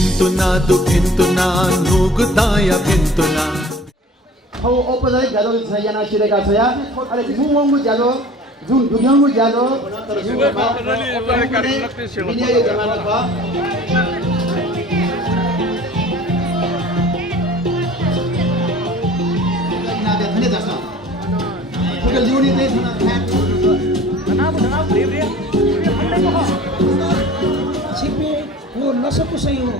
గింతున్నా దుఃఖింతున్నా నూగుతాయ భింతున్నా hau opposite jado sayana chirega saya ale mungongu jado jun dugyongu jado ini ye jamana ba ina de thane jasa total juni de na छिपे हो नसको सही हो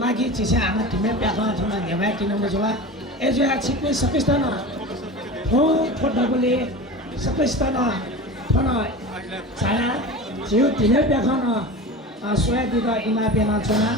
लागि चिसा आमा तिमे प्याखा थना नेवा किन मजला एजे छिपे सकिस्तान हो फोटोले सकिस्तान थना छाया जिउ तिमे प्याखा न सोया दिदा इमा पेना छना